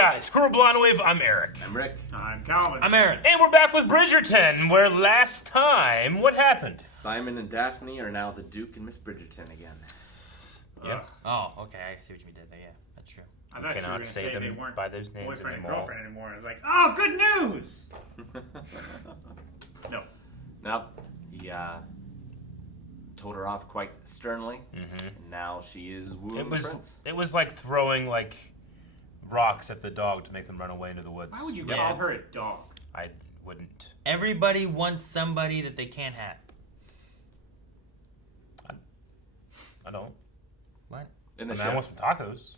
guys, Squirrel Blonde Wave, I'm Eric. I'm Rick. I'm Calvin. I'm Aaron. And we're back with Bridgerton, where last time, what happened? Simon and Daphne are now the Duke and Miss Bridgerton again. Yeah. Oh, okay, I see what you mean. Yeah, that's true. I thought you were Cannot going to say say them they weren't by those names boyfriend anymore. and girlfriend anymore. I was like, oh, good news! No. Now, he told her off quite sternly, and now she is wooing the prince. It was like throwing rocks at the dog to make them run away into the woods. Why would you call her a dog? I wouldn't. Everybody wants somebody that they can't have. I don't. What? In the I show. want some tacos.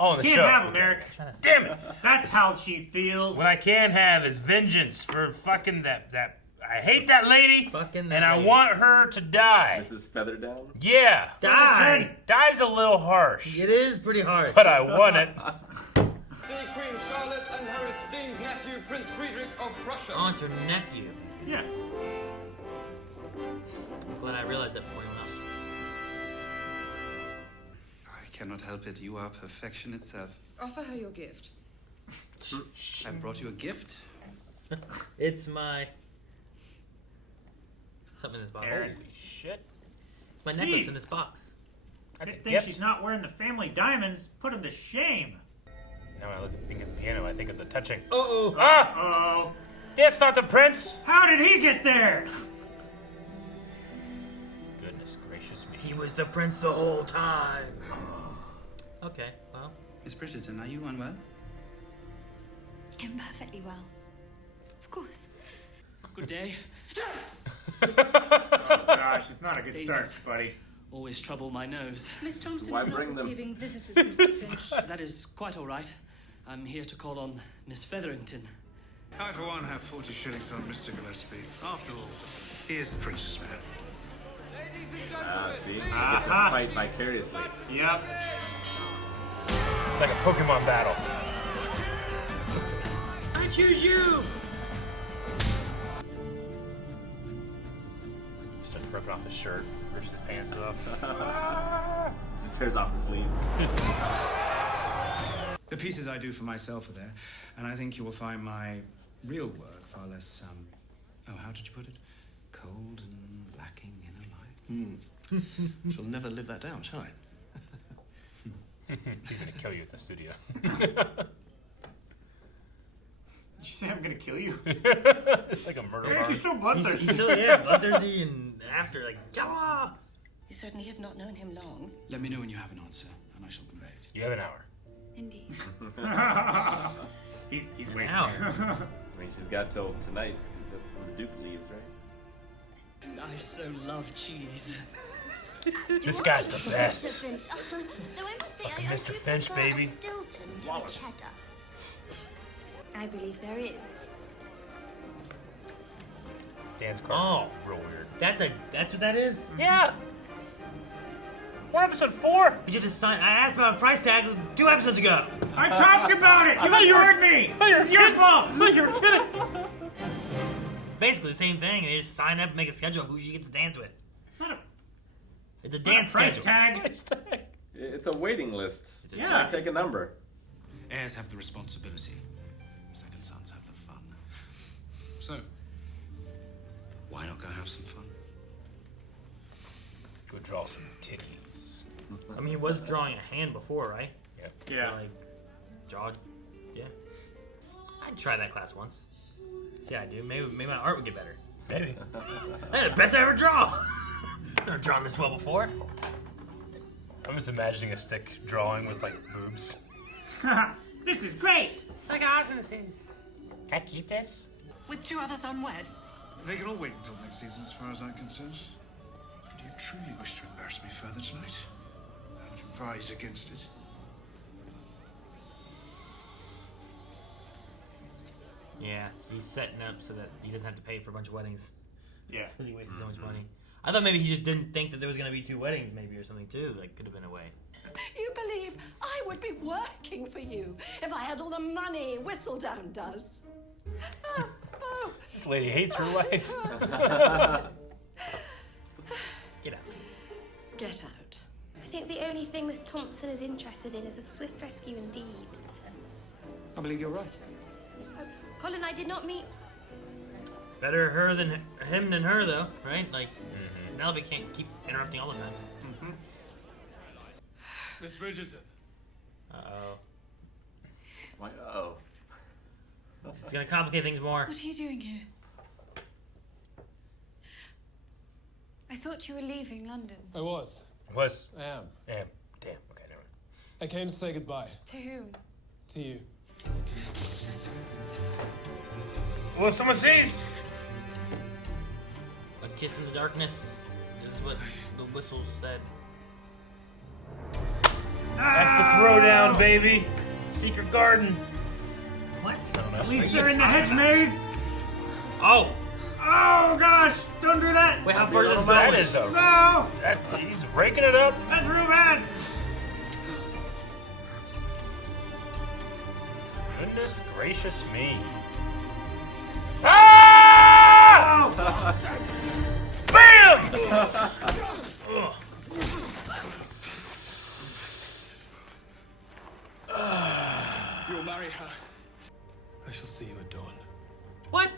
Oh, in the Can't show. have them, Eric. Damn it! That's how she feels. What I can have is vengeance for fucking that. I hate that lady, Fucking that and I lady. want her to die. Mrs. Featherdown? Yeah. Die! Die's a little harsh, It is pretty hard. but I want it. See Queen Charlotte and her esteemed nephew, Prince Friedrich of Prussia. Aunt or nephew. Yeah. I'm glad I realized that before anyone else. I cannot help it. You are perfection itself. Offer her your gift. I brought you a gift. It's my... something in this box. Aaron. Holy shit. It's my necklace in Jeez. this box. That's a Good thing gift. she's not wearing the family diamonds. Put him to shame. Now when I think of the piano, I think of the touching. Uh-oh. Ah! Oh, That's not the prince! how did he get there? Goodness gracious me. He was the prince the whole time. Okay, well. Miss Bridgerton, are you unwell? I'm perfectly well. Of course. Good day. Gosh, it's not a good start, Daisies. buddy. Always trouble my nose. Miss Thompson Why is not bring them? receiving visitors, Mr. Finch. That is quite all right. I'm here to call on Miss Featherington. I, for one, have 40 shillings on Mr. Gillespie. After all, he is the prince's man. See? He gets to fight vicariously. Yep. It's like a Pokemon battle. I choose you! He starts ripping off his shirt, rips his pants off. Just tears off the sleeves. The pieces I do for myself are there, and I think you will find my real work far less, how did you put it? Cold and lacking in a light. Shall never live that down, shall I? He's gonna kill you at the studio. Did you say I'm gonna kill you? It's like a murder Eric, barn. you're so bloodthirsty. He's so, yeah, bloodthirsty and after, ah! You certainly have not known him long. Let me know when you have an answer, and I shall convey it. You have an hour. Indeed. He's waiting. Ow. I mean, she's got till tonight, because that's when the Duke leaves, right? And I so love cheese. This guy's the Mr. best. Finch. Though I must say, Fucking I Mr. do Finch, prefer baby. a Stilton to Wallace. a cheddar. I believe there is. Dan's car's Oh. real weird. That's what that is? Yeah. What episode 4? Did you just sign? I asked about a price tag 2 episodes ago. I talked about it. You ignored me. It's your fault. I thought you were kidding. Basically the same thing. They just sign up and make a schedule of who you get to dance with. It's not a It's a dance price schedule. tag. It's a waiting list. Yeah. Take a number. Heirs have the responsibility. Second sons have the fun. So, why not go have some fun? Go draw some titties. I mean, he was drawing a hand before, right? Yeah. Yeah. So, draw. Yeah. I'd try that class once. See how I do. Maybe my art would get better. Maybe. That's the best I ever draw. Never drawn this well before. I'm just imagining a stick drawing with boobs. This is great. Look how awesome this is. Can I keep this? With 2 others unwed. They can all wait until next season, as far as I'm concerned. Do you truly wish to embarrass me further tonight? I would advise against it. Yeah, he's setting up so that he doesn't have to pay for a bunch of weddings. Yeah. Because he wastes so much money. I thought maybe he just didn't think that there was going to be 2 weddings, maybe, or something, too. Like, could have been a way. You believe I would be working for you if I had all the money Whistledown does? Oh, This lady hates her life. Get out. Get out. I think the only thing Miss Thompson is interested in is a swift rescue indeed. I believe you're right. Colin, I did not mean... Better her than him than her, though, right? Like, Penelope can't keep interrupting all the time. Miss Bridgerton. Uh-oh. Like, uh-oh. It's gonna complicate things more. What are you doing here? I thought you were leaving London. I was. Was. I am. Damn. Okay, never mind. I came to say goodbye. To whom? To you. Well, if someone sees. A kiss in the darkness. This is what the whistles said. That's the throwdown, baby. Secret garden. What? I don't know. At least they're in the hedge maze. Oh! Oh gosh! Don't do that. Wait, how far does this That go? is a. No! He's raking it up. That's real bad. Goodness gracious me. Ah! Bam! You will marry her. I shall see you at dawn. What?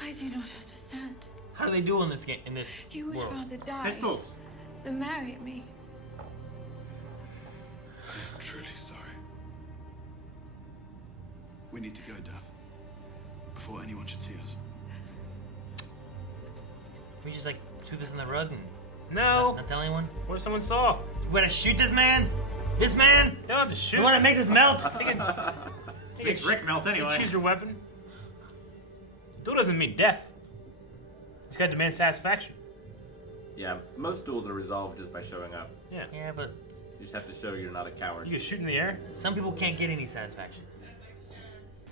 I do not understand. How do they do in this game? In this You would world? rather die Pistols. than marry me. I'm truly sorry. We need to go, Dove. Before anyone should see us. Can we just like sweep this in the rug and No. not tell anyone? What if someone saw? We're gonna shoot this man? This man? You don't have to shoot. The one that makes us melt? Makes Rick melt anyway. Choose your weapon. Duel doesn't mean death. He's got to demand satisfaction. Yeah, most duels are resolved just by showing up. Yeah. Yeah, but You just have to show you're not a coward. You can shoot in the air. some people can't get any satisfaction.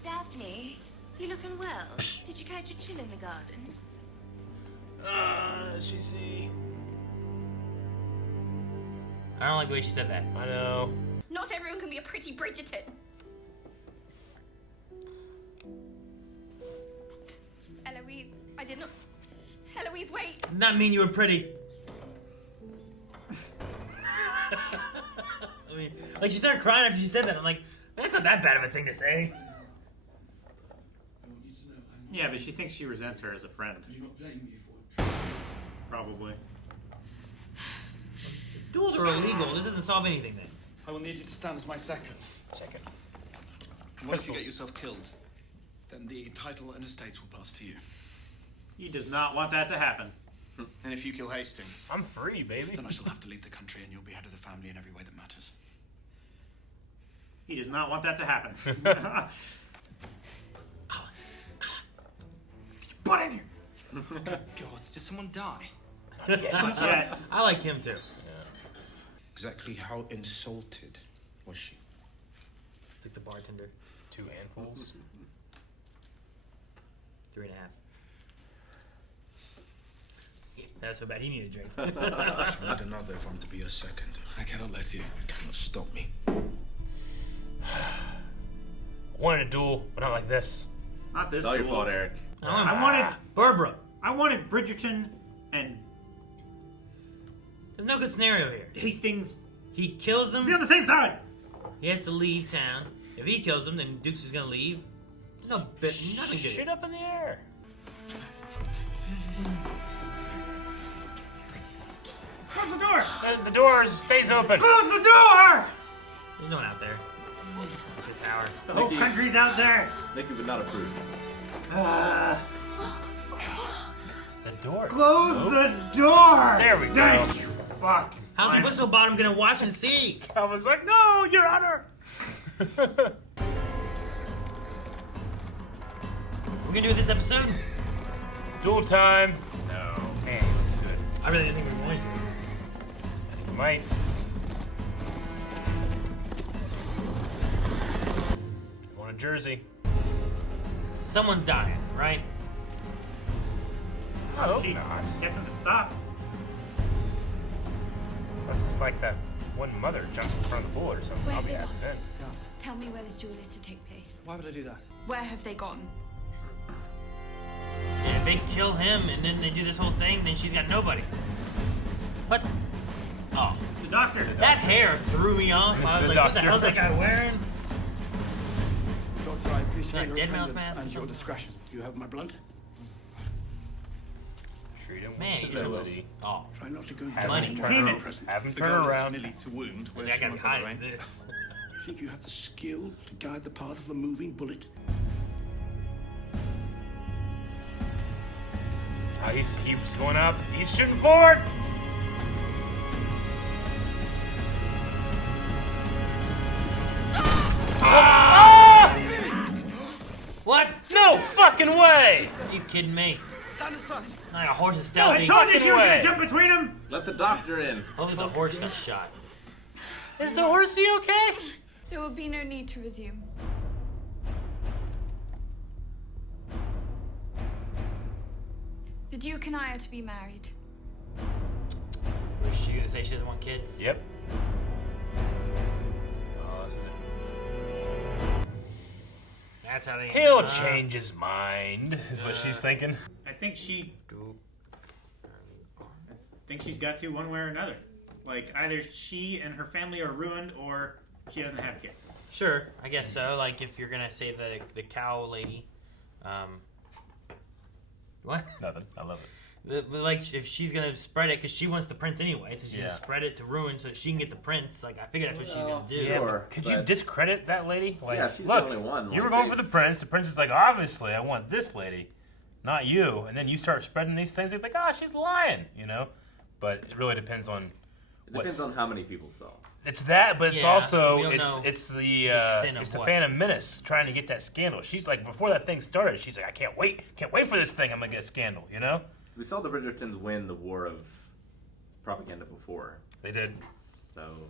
Daphne, you look unwell. Did you catch a chill in the garden? She see. I don't like the way she said that. I know. Not everyone can be a pretty Bridgerton. Eloise, I did not... Eloise, wait! Does not mean you were pretty. I mean, like she started crying after she said that. I'm like, that's not that bad of a thing to say. Yeah, but she thinks she resents her as a friend. Probably. Duels are illegal. This doesn't solve anything then. I will need you to stand as my second. Second. Once you get yourself killed, then the title and estates will pass to you. He does not want that to happen. And if you kill Hastings, I'm free, baby. then I shall have to leave the country and you'll be head of the family in every way that matters. He does not want that to happen. Butt in here! God, did someone die? Yeah. I like him too. Exactly how insulted was she? It's like the bartender. 2 handfuls. 3.5. That's so bad. He needed a drink. I need another if I'm to be a second. I cannot let you. You cannot stop me. Wanted a duel, but not like this. Not this It's all your duel. fault, Eric. I wanted Barbara. Bridgerton and There's no good scenario here. Hastings He kills him. to be on the same side. He has to leave town. If he kills him, then Dukes is gonna leave. There's no bit. Nothing Shit good. up in the air. Close the door. The door stays open. Close the door. There's no one out there. At this hour. The whole country's out there. Nikki would not approve. The door. Close the door. There we go. Thank you. Fuck. How's the whistle bottom gonna watch and see? I was like, no, Your Honor. We're gonna do this episode? Duel time. No. Man, looks good. I really didn't think we were going to. I think we might. I want a jersey. Someone's dying, right? I hope She not. gets him to stop. Unless it's like that one mother jumped in front of the bullet or something. Where I'll have be they happy gone? then. Tell me where this duel is to take place. Why would I do that? Where have they gone? And if they kill him and then they do this whole thing, then she's got nobody. What? Oh. The doctor. That hair threw me off. I was The like, what the doctor. hell's that guy wearing? appreciate your Dead mouse attendance mask or and your something? discretion. Do you have my blood? Treat him with Man, you're civility. Oh, Try not to go Have Money. him turn Payment. around. Have him The turn girl is around. merely to wound where I she gotta might be go hiding right. this. You think you have the skill to guide the path of a moving bullet? He's going up. He's shooting forward. What? No fucking way! Are you kidding me? Stand aside. Like a horse is I stealthy. told you she was way. gonna jump between them. Let the doctor in. Hopefully the horse got shot. Is the horsey okay? There will be no need to resume. The Duke and I are to be married. Was she gonna say she doesn't want kids? Yep. Oh, this is it. That's how they. He'll change his mind, is what she's thinking. I think she's got to one way or another. Like either she and her family are ruined, or she doesn't have kids. Sure, I guess so. Like if you're gonna say the cow lady, what? Nothing. I love it. Like if she's gonna spread it because she wants the prince anyway, so she's Yeah. gonna spread it to ruin so that she can get the prince. Like I figure that's what she's gonna do. Yeah, Sure, but could you but- discredit that lady? Like, Yeah, she's the look, only one, you were like, going they- for the prince. The prince is like, obviously, I want this lady, not you. And then you start spreading these things. You're like, she's lying, you know? But it really depends on It depends on how many people saw. It's that, but it's Yeah, also we don't know it's the extent of it's the what. Phantom Menace trying to get that scandal. She's like, before that thing started, she's like, I can't wait for this thing. I'm gonna get a scandal, you know? We saw the Bridgertons win the war of propaganda before. They did. So,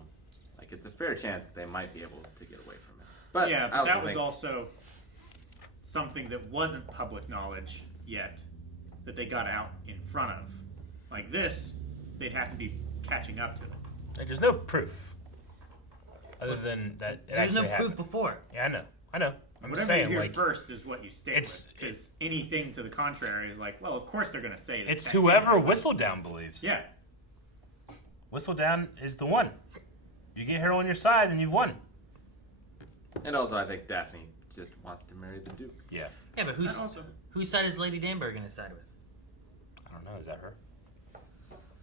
like, it's a fair chance that they might be able to get away from it. But yeah, I but that was think- also something that wasn't public knowledge yet that they got out in front of. Like this, they'd have to be catching up to. Like, there's no proof other than that it There's actually no happened. proof before. Yeah, I know. I'm just Whatever saying, you hear like, first is what you stick it's- with. Because anything to the contrary is like, well, of course they're going to say that. it's that whoever didn't happen. Whistledown believes. Yeah. Whistledown is the one. You get her on your side, and you've won. And also, I think Daphne just wants to marry the Duke. Yeah. Yeah, but And also- whose side is Lady Danbury gonna side with? I don't know. Is that her?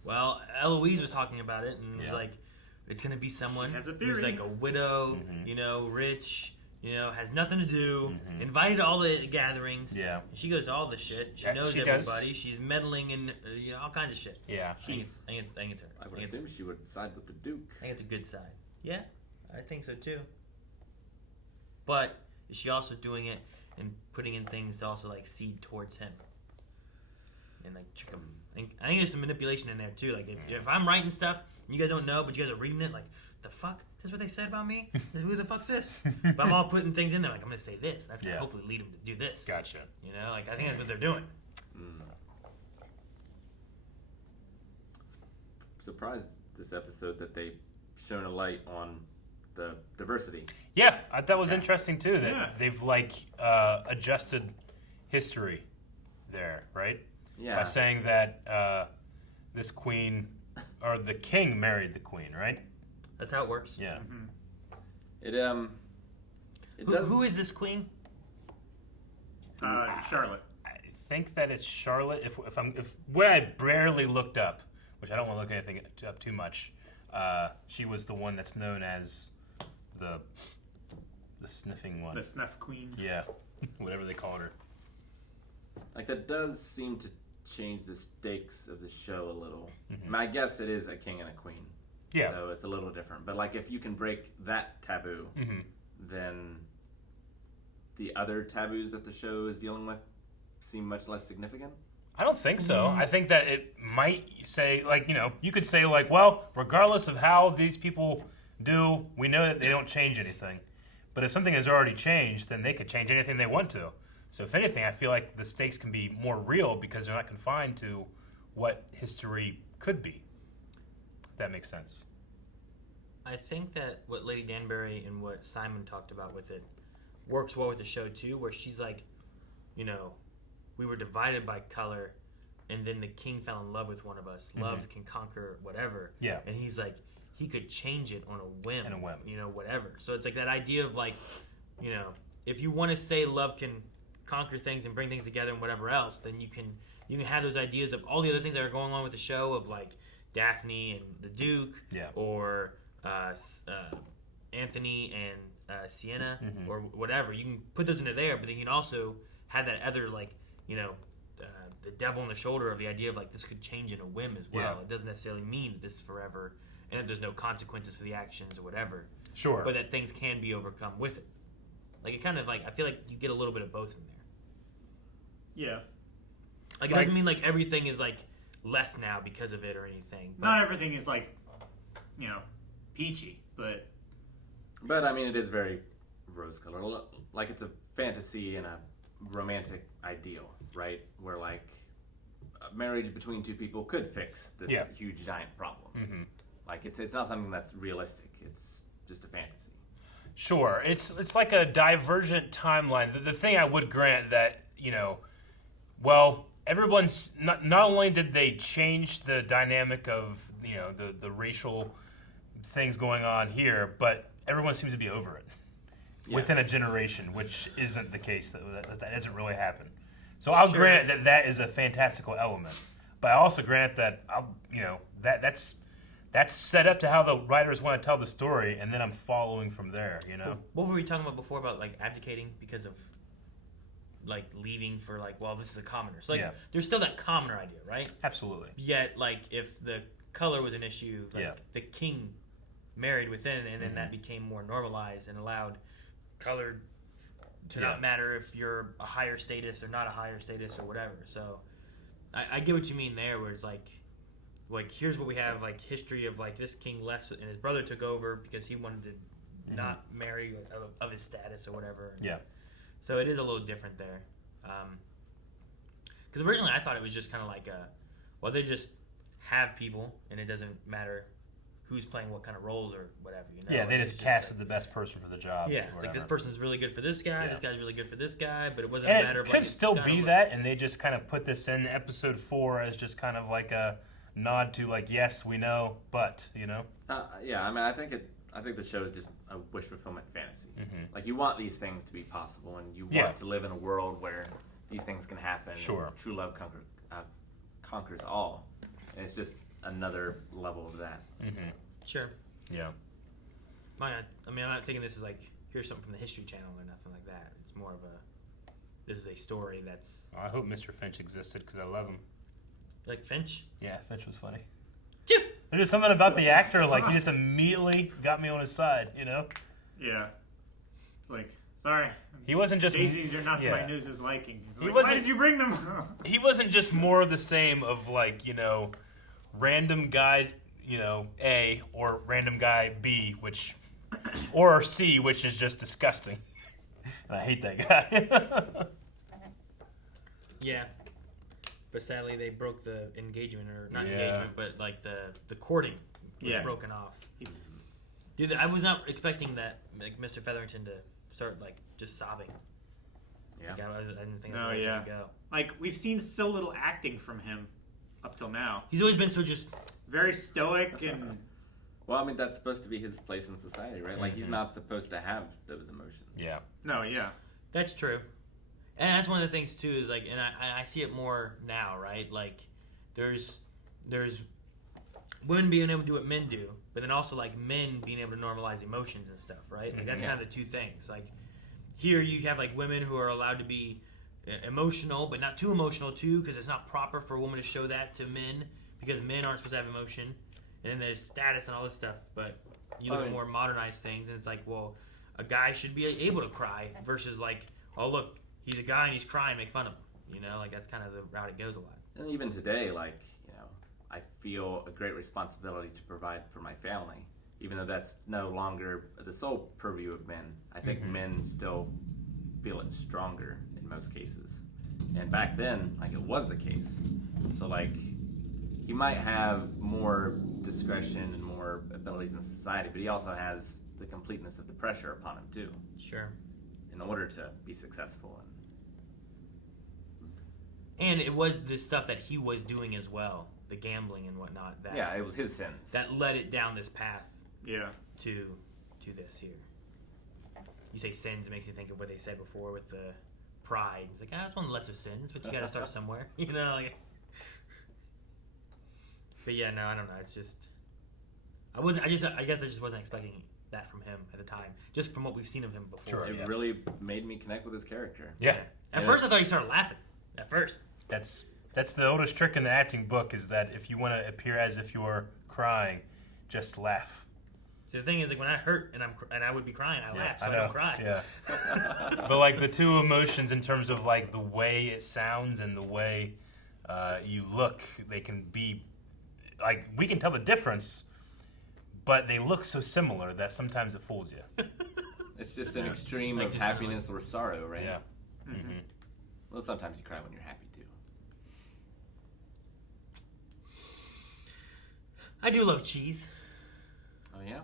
Well, Eloise was talking about it and was Yeah. like, it's gonna be someone She has a who's theory. like a widow, Mm-hmm. you know, rich, you know, has nothing to do, invited to all the gatherings. Yeah. She goes to all the shit. She Yeah, knows she does. everybody. She's meddling in you know, all kinds of shit. Yeah. I think it's her. I would assume she would side with the Duke. I think it's a good side. Yeah, I think so too. But is she also doing it and putting in things to also like seed towards him and like trick him? I think there's some manipulation in there too. Like if I'm writing stuff and you guys don't know, but you guys are reading it, like the fuck? Is this what they said about me? Who the fuck's this? But I'm all putting things in there. Like I'm gonna say this. That's gonna Yeah. hopefully lead them to do this. Gotcha. You know, like I think that's what they're doing. Surprised this episode that they shone a light on the diversity. Yeah, that was interesting too. That Yeah. they've like adjusted history there, right? Yeah. By saying that this queen or the king married the queen, right? That's how it works. Yeah. It does. Who is this queen? Charlotte. I think that it's Charlotte. If where I barely looked up, which I don't want to look anything up too much, she was the one that's known as the sniffing one. The snuff queen. Yeah, whatever they called her. Like that does seem to change the stakes of the show a little. I mean, I guess it is a king and a queen. Yeah. So it's a little different. But like if you can break that taboo, then the other taboos that the show is dealing with seem much less significant. I don't think so. I think that it might say, like, you know, you could say, like, well, regardless of how these people do, we know that they don't change anything. But if something has already changed, then they could change anything they want to. So if anything, I feel like the stakes can be more real because they're not confined to what history could be. If that makes sense. I think that what Lady Danbury and what Simon talked about with it works well with the show too, where she's like, you know, we were divided by color, and then the king fell in love with one of us. Love can conquer whatever. Yeah. And he's like, he could change it on a whim. In a whim. You know, whatever. So it's like that idea of like, you know, if you want to say love can conquer things and bring things together and whatever else, then you can have those ideas of all the other things that are going on with the show of like Daphne and the Duke, or Anthony and Sienna, or whatever. You can put those into there, but then you can also have that other like the devil on the shoulder of the idea of like this could change in a whim as well. It doesn't necessarily mean that this is forever and that there's no consequences for the actions or whatever. Sure. But that things can be overcome with it. Like it kind of like I feel like you get a little bit of both in there. Yeah. Like it doesn't mean like everything is like less now because of it or anything. But not everything is like, peachy, but I mean, it is very rose-colored. Like it's a fantasy and a romantic ideal, right? Where like a marriage between two people could fix this huge giant problem. Like it's not something that's realistic. It's just a fantasy. Sure, it's like a divergent timeline. The thing I would grant that everyone's not only did they change the dynamic of the racial things going on here, but everyone seems to be over it within a generation, which isn't the case. That doesn't really happen. So I'll grant that is a fantastical element, but I also grant that that's set up to how the writers want to tell the story, and then I'm following from there. What were we talking about before about like abdicating because of like leaving for like, well, this is a commoner. So like there's still that commoner idea, right? Absolutely. Yet like if the color was an issue, like the king married within, and then that became more normalized and allowed color to not matter if you're a higher status or not a higher status or whatever. So I get what you mean there, where it's like here's what we have, like history of like this king left and his brother took over because he wanted to not marry of his status or whatever. So it is a little different there. Because originally I thought it was just kind of like they just have people and it doesn't matter who's playing what kind of roles or whatever. Yeah, they just casted the best person for the job. Yeah, it's like this person's really good for this guy, this guy's really good for this guy, but it wasn't and a matter it of could still be that, and they just kind of put this in episode 4 as just kind of like a nod to like, yes, we know, but I mean, I think the show is just a wish fulfillment fantasy. Like you want these things to be possible, and you want to live in a world where these things can happen. Sure. True love conquers all, and it's just another level of that. Sure. Yeah. I mean, I'm not thinking this is like here's something from the History Channel or nothing like that. It's more of this is a story that's. I hope Mr. Finch existed because I love him. You like Finch? Yeah, Finch was funny. There's just something about the actor, like he just immediately got me on his side, Yeah. Like, sorry. He wasn't just daisies are not to my noose's liking. He why did you bring them? He wasn't just more of the same of like random guy A or random guy B, or C, which is just disgusting, and I hate that guy. Yeah. But sadly, they broke the engagement, or not engagement, but like the courting was broken off. Dude, I was not expecting that, like Mr. Featherington to start like just sobbing. Yeah, like, I didn't think that was where to go. Like we've seen so little acting from him up till now. He's always been so just very stoic and. Well, I mean that's supposed to be his place in society, right? Like he's not supposed to have those emotions. Yeah. No. Yeah. That's true. And that's one of the things too is like, and I see it more now, right? Like, there's women being able to do what men do, but then also like men being able to normalize emotions and stuff, right? Like that's kind of the two things. Like here you have like women who are allowed to be emotional, but not too emotional too, because it's not proper for a woman to show that to men because men aren't supposed to have emotion. And then there's status and all this stuff, but you look at more modernized things, and it's like, well, a guy should be able to cry versus like, oh look. He's a guy and he's crying, make fun of him. Like that's kind of the route it goes a lot. And even today, like, I feel a great responsibility to provide for my family, even though that's no longer the sole purview of men. I think men still feel it stronger in most cases. And back then, like, it was the case. So, like, he might have more discretion and more abilities in society, but he also has the completeness of the pressure upon him, too. Sure. In order to be successful. And it was the stuff that he was doing as well, the gambling and whatnot. That, it was his sins. That led it down this path. Yeah. To this here. you say sins, it makes you think of what they said before with the pride. It's like, it's one of the lesser sins, but you got to start somewhere, you know. Like, but yeah, no, I don't know. It's just, I guess I just wasn't expecting that from him at the time, just from what we've seen of him before. It really made me connect with his character. Yeah. At first, I thought he started laughing. At first. That's the oldest trick in the acting book, is that if you want to appear as if you're crying, just laugh. So the thing is, like, when I hurt and I would be crying, I laugh, so I don't cry. Yeah. But like the two emotions in terms of like the way it sounds and the way you look, they can be like, we can tell the difference, but they look so similar that sometimes it fools you. It's just an extreme Like, of just happiness or sorrow, right? Yeah. Mm-hmm. Well, sometimes you cry when you're happy too. I do love cheese. Oh yeah.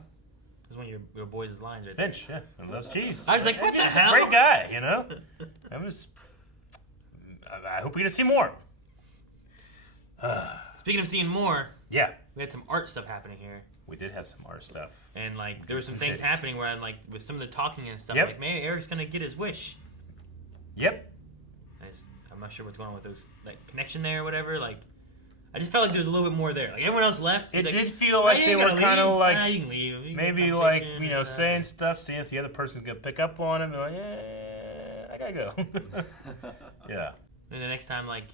That's one of your boys' lines right Finch, yeah, and loves cheese. I was like, what the hell? Great guy, you know. I hope we get to see more. Speaking of seeing more, Yeah, we had some art stuff happening here. we did have some art stuff. And like there were some things happening where I'm like, with some of the talking and stuff, Yep. like maybe Eric's gonna get his wish. Yep. I'm not sure what's going on with those, like, connection there or whatever. Like, I just felt like there was a little bit more there. Like everyone else left. It He's did like, feel like they were kind of like, you can leave. You can maybe have like, conversation you know, and stuff. saying stuff, seeing if the other person's gonna pick up on him, and like, I gotta go. Yeah. And the next time, like,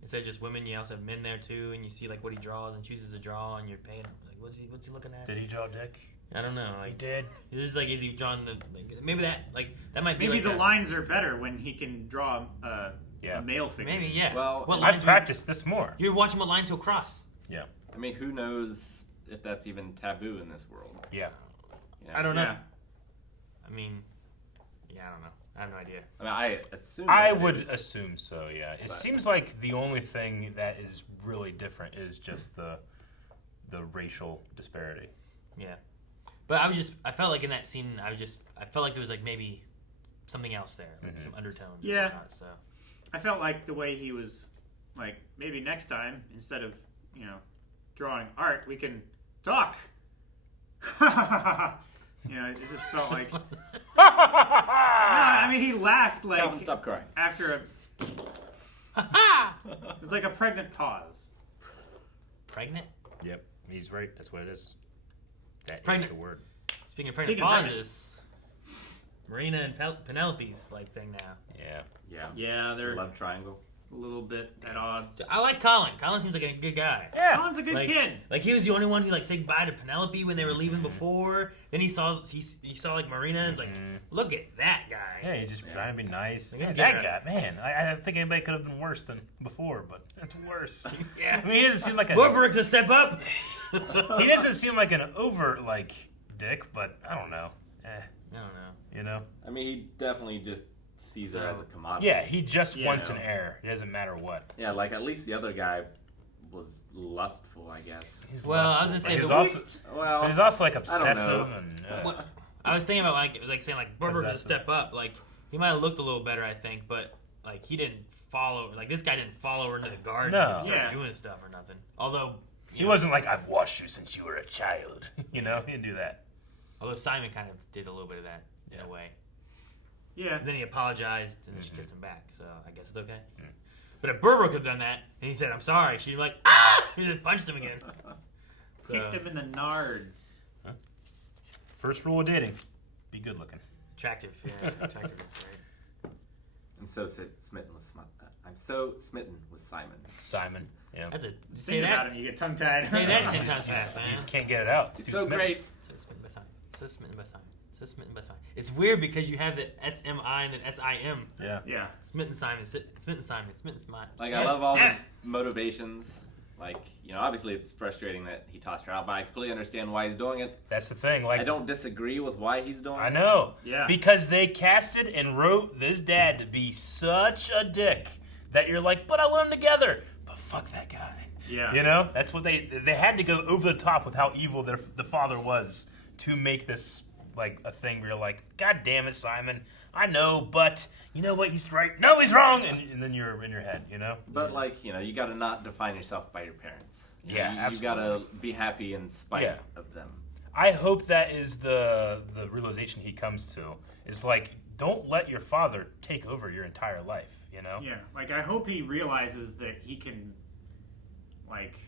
instead of just women, you also have men there too, and you see like what he draws and chooses to draw, and you're paying. Like, what's he looking at? Did he draw dick? I don't know. Like, He did. It's just like, is he drawing the? Like, maybe that might be. Maybe like the lines are better when he can draw a male figure. Maybe, yeah. Well, what I've lines practiced this more. You're watching what lines he'll cross. Yeah. I mean, who knows if that's even taboo in this world? Yeah. You know? I don't know. Yeah. I mean, yeah, I don't know. I have no idea. I mean, I assume. I that it would is. assume so, yeah. It But- seems like the only thing that is really different is just the racial disparity. Yeah, but I felt like in that scene, I felt like there was like maybe something else there, like some undertones. or Yeah. whatnot, so. I felt like the way he was, like, maybe next time, instead of, you know, drawing art, we can talk. You know, it just felt like. No, I mean, he laughed like. Calvin, stop crying. After a. It was like a pregnant pause. Pregnant? Yep, he's right. That's what it is. That is Pregnant. the word. Speaking of pregnant Speaking of pauses, Marina and Penelope's like thing now. Yeah. Yeah. Yeah, they're Love triangle. a little bit at odds. I like Colin. Colin seems like a good guy. Yeah. Colin's a good like, kid. Like he was the only one who like said goodbye to Penelope when they were leaving before. Then he saw like Marina. Is like, look at that guy. Yeah, he's just trying to be nice. Yeah, That get guy, man. I don't think anybody could have been worse than before, but it's worse. Yeah. I mean, he doesn't seem like Warburg's a step up. he doesn't seem like an over like dick, but I don't know. I don't know. You know? I mean, he definitely just sees her as a commodity. Yeah, he just Yeah. wants an heir. It doesn't matter what. Yeah, like at least the other guy was lustful, I guess. He's Well, I was lustful, gonna but say he's the also, Well, but he's also like I don't obsessive know. and. What- I was thinking about like it was like saying like Warburg's a Possessive. step up. Like he might have looked a little better, I think, but like he didn't follow. Like this guy didn't follow her into the garden No. and start Yeah. doing stuff or nothing. Although He wasn't like, I've watched you since you were a child. You know, he didn't do that. Although Simon kind of did a little bit of that in a way. Yeah. And then he apologized, and then she kissed him back. So I guess it's okay. But if Burber could have done that, and he said, "I'm sorry," she'd be like, "Ah!" He just punched him again. Kicked him in the nards. First rule of dating: be good looking. Attractive, yeah, attractive. Right. I'm so smitten with I'm so smitten with Simon. Simon. Yeah. That's a say Think about that. him, you get tongue tied. Say that 10 times fast, man. He just can't get it out. He's Too so smitten. great. So smitten by Simon. So smitten by Simon. So smitten by Simon. It's weird because you have the SMI and then SIM. Yeah. Yeah. Smitten Simon. Smitten Simon. Smitten Simon. Like, I love all the motivations. Like, you know, obviously it's frustrating that he tossed her out, but I completely understand why he's doing it. That's the thing. Like, I don't disagree with why he's doing it. I know. Yeah. Because they casted and wrote this dad to be such a dick that you're like, but I want them together. But fuck that guy. Yeah. You know? That's what they had to go over the top with how evil the father was to make this like a thing where you're like, God damn it, Simon. I know, but you know what? He's right. No, he's wrong. And then you're in your head, you know? But, like, you know, you gotta not define yourself by your parents. You Yeah, know, you absolutely. gotta be happy in spite Yeah. of them. I hope that is the realization he comes to. Is like, don't let your father take over your entire life, you know? Yeah, like I hope he realizes that he can, like,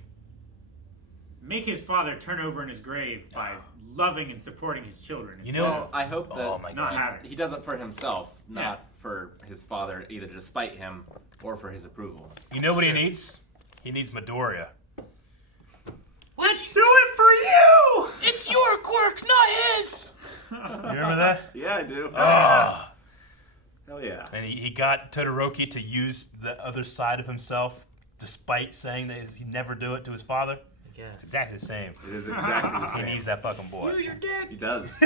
make his father turn over in his grave by loving and supporting his children. You know, Well, I hope Oh my that God. he does it for himself, not for his father, either to spite him or for his approval. You know what he needs? He needs Midoriya. Let's do it for you! It's your quirk, not his! You remember that? Yeah, I do. Oh. Hell yeah. And he got Todoroki to use the other side of himself, despite saying that he'd never do it to his father. Yeah. It's exactly the same. It is exactly the same. He needs that fucking boy. Use your dick! He does.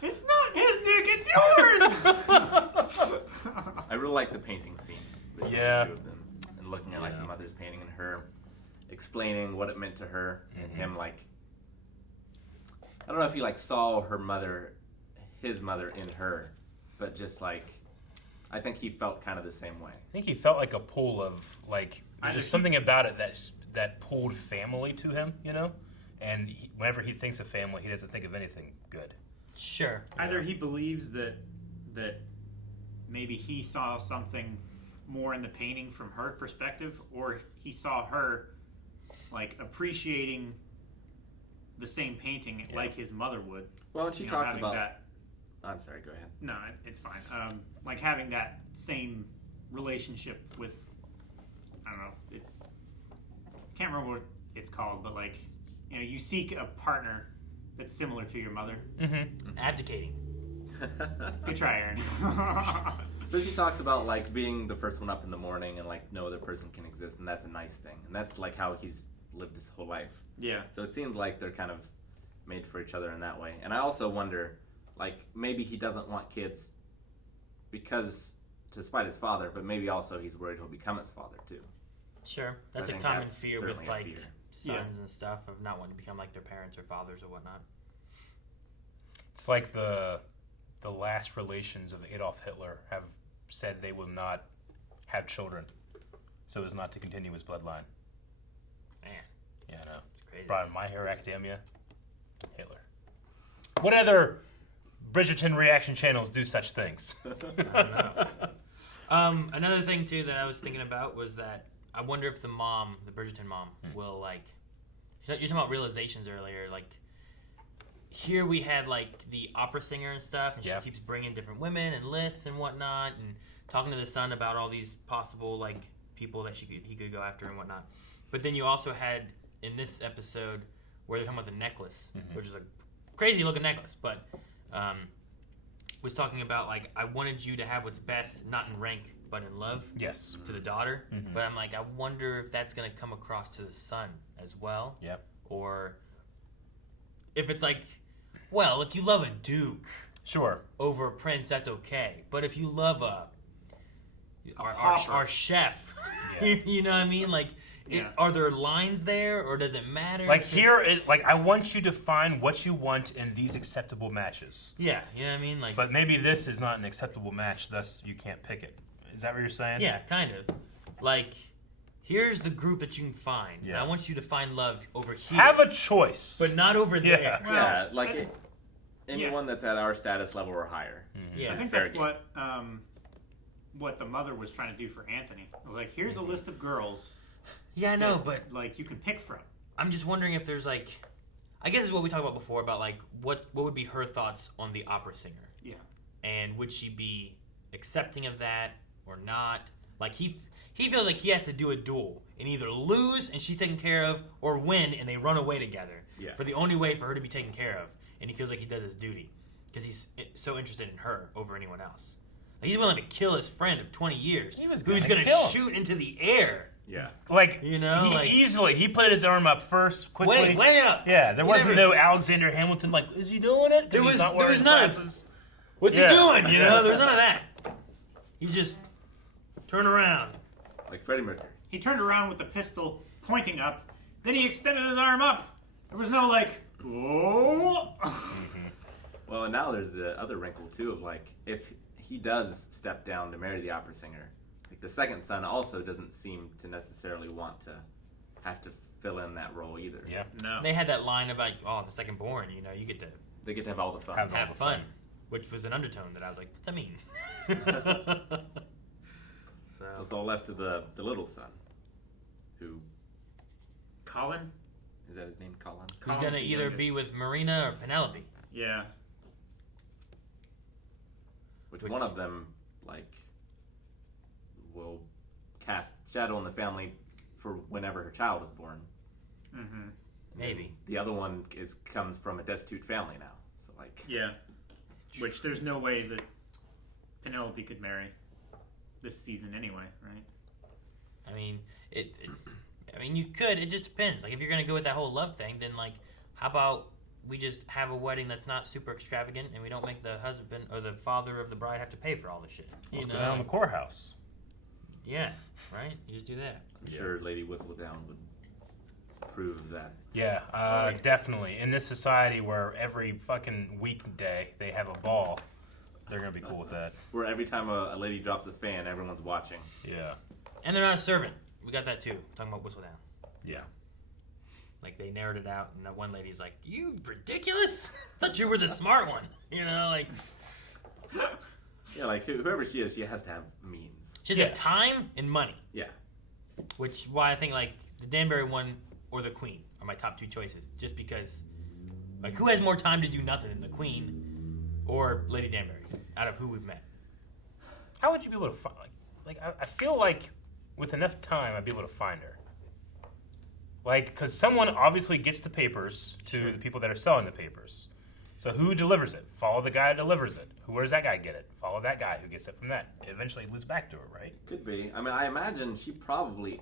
It's not his dick, it's yours! I really like the painting scene. Between Yeah. the two of them. And looking at, like, the mother's painting and her explaining what it meant to her. And him, like... I don't know if he, like, saw her mother, his mother in her. But just, like... I think he felt kind of the same way. I think he felt like a pull of, like... There's Either just something about it that pulled family to him, you know? And whenever he thinks of family, he doesn't think of anything good. Sure. Either he believes that maybe he saw something more in the painting from her perspective, or he saw her like appreciating the same painting like his mother would. Well, and she You know, talked having about... that. I'm sorry, go ahead. No, it's fine. Like having that same relationship with, I don't know, can't remember what it's called, but like, you know, you seek a partner that's similar to your mother. Abdicating. Good try, Aaron. But she talked about, like, being the first one up in the morning and, like, no other person can exist, and that's a nice thing. And that's, like, how he's lived his whole life. Yeah. So it seems like they're kind of made for each other in that way. And I also wonder, like, maybe he doesn't want kids because, to spite his father, but maybe also he's worried he'll become his father, too. Sure. So I That's a think common that's fear certainly with, a like, fear. sons and stuff, of not wanting to become like their parents or fathers or whatnot. It's like the last relations of Adolf Hitler have said they will not have children, so as not to continue his bloodline. Man. Yeah, I know. It's crazy. Brought in My Hero Academia, Hitler. What other Bridgerton reaction channels do such things? I don't know. Another thing, too, that I was thinking about was that I wonder if the mom, the Bridgerton mom, will, like... You're talking about realizations earlier, like... Here we had, like, the opera singer and stuff, and she keeps bringing different women and lists and whatnot, and talking to the son about all these possible, like, people that he could go after and whatnot. But then you also had, in this episode, where they're talking about the necklace, which is a crazy-looking necklace, but was talking about, like, I wanted you to have what's best, not in rank, but in love. Yes. To the daughter. But I'm like, I wonder if that's going to come across to the son as well. Yep. Or if it's like, well, if you love a duke over a prince, that's okay. But if you love our chef, you know what I mean? Like, are there lines there, or does it matter? Like here, I want you to find what you want in these acceptable matches. Yeah, you know what I mean? Like, but maybe this is not an acceptable match, thus you can't pick it. Is that what you're saying? Yeah, kind of. Like, here's the group that you can find. Yeah. And I want you to find love over here. Have a choice. But not over there. Well, yeah, like anyone that's at our status level or higher. Yeah, I think that's what the mother was trying to do for Anthony. Like, here's a list of girls. Yeah, I know, but... Like, you can pick from. I'm just wondering if there's, like... I guess it's what we talked about before, about, like, what would be her thoughts on the opera singer? Yeah. And would she be accepting of that or not? Like, he feels like he has to do a duel and either lose and she's taken care of, or win and they run away together. Yeah. For the only way for her to be taken care of. And he feels like he does his duty because he's so interested in her over anyone else. Like, he's willing to kill his friend of 20 years who's going to shoot into the air. Yeah. Like, you know, he put his arm up first, quickly. Way up. Yeah, there wasn't no Alexander Hamilton, like, is he doing it? There was none of, what's he doing? You know, there's none of that. He's just turn around. Like Freddie Mercury. He turned around with the pistol pointing up, then he extended his arm up. There was no, like, whoa. Well, and now there's the other wrinkle, too, of, like, if he does step down to marry the opera singer, like, the second son also doesn't seem to necessarily want to have to fill in that role either. Yeah. No. They had that line about, oh, the second born, you know, you get to They get to have all the fun. have fun, which was an undertone that I was like, what's that mean? So it's all left to the little son, who Colin? is that his name? Colin. Who's Colin's gonna the either youngest. be with Marina or Penelope? Yeah. Which one of them will cast shadow on the family for whenever her child is born. Mm-hmm. Maybe. The other one comes from a destitute family now. So Yeah. Which there's no way that Penelope could marry this season anyway, right? I mean, I mean, you could. It just depends. Like, if you're gonna go with that whole love thing, then how about we just have a wedding that's not super extravagant, and we don't make the husband or the father of the bride have to pay for all the shit. Let's go down the courthouse. Yeah, right. You just do that. I'm sure Lady Whistledown would approve of that. Yeah, definitely. In this society where every fucking weekday they have a ball, they're gonna be cool with that. Where every time a lady drops a fan, everyone's watching. Yeah. And they're not a servant. We got that too. Talking about Whistledown. Yeah. Like, they narrowed it out, and that one lady's like, "You ridiculous! Thought you were the smart one." You know, like. Yeah, whoever she is, she has to have means. She has time and money. Yeah. Which why I think the Danbury one or the Queen are my top two choices. Just because, who has more time to do nothing than the Queen or Lady Danbury out of who we've met? How would you be able to find? I feel like with enough time, I'd be able to find her. Because someone obviously gets the papers to the people that are selling the papers. So who delivers it? Follow the guy who delivers it. Where does that guy get it? Follow that guy who gets it from that. It eventually leads back to her, right? Could be. I mean, I imagine she probably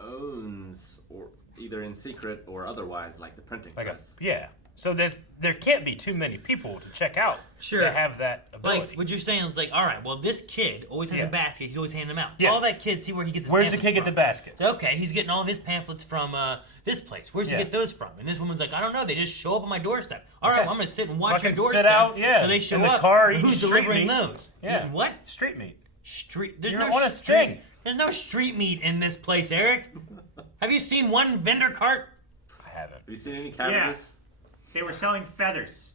owns, or either in secret or otherwise, the printing press. Yeah. So there can't be too many people to check out that have that ability. What you're saying is all right, well, this kid always has a basket. He's always handing them out. Yeah. All that kids see where he gets his Where's the pamphlets kid get from. the basket? So, okay, he's getting all of his pamphlets from this place. Where's he get those from? And this woman's like, I don't know. They just show up on my doorstep. All right, well, I'm going to sit and watch your doorstep. Sit out, So they show in the up. car, Who's delivering those? Yeah. Eating what? Street meat. There's You're no on a street. sting. There's no street meat in this place, Eric. Have you seen one vendor cart? I haven't. Have you seen any cabbages? They were selling feathers.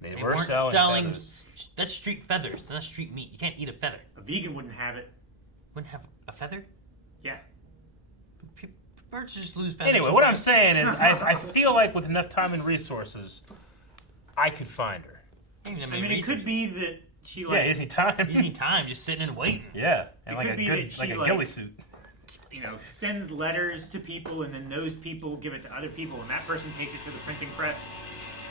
They weren't selling feathers. That's street feathers. That's not street meat. You can't eat a feather. A vegan wouldn't have it. Wouldn't have a feather? Yeah. Birds just lose feathers. Anyway, what I'm saying is, I feel like with enough time and resources, I could find her. I mean, it could be that she Yeah, easy time. Easy time, just sitting and waiting. Yeah, and It could be that she, a ghillie suit. Sends letters to people, and then those people give it to other people, and that person takes it to the printing press.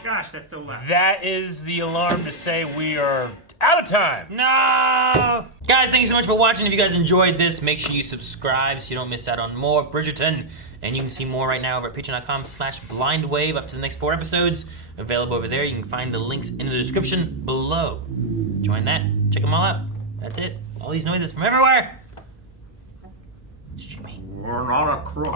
Gosh, that's so loud. That is the alarm to say we are out of time. No! Guys, thank you so much for watching. If you guys enjoyed this, make sure you subscribe so you don't miss out on more Bridgerton. And you can see more right now over at patreon.com/blindwave up to the next 4 episodes. Available over there. You can find the links in the description below. Join that. Check them all out. That's it. All these noises from everywhere. Street meat. We're not a crook.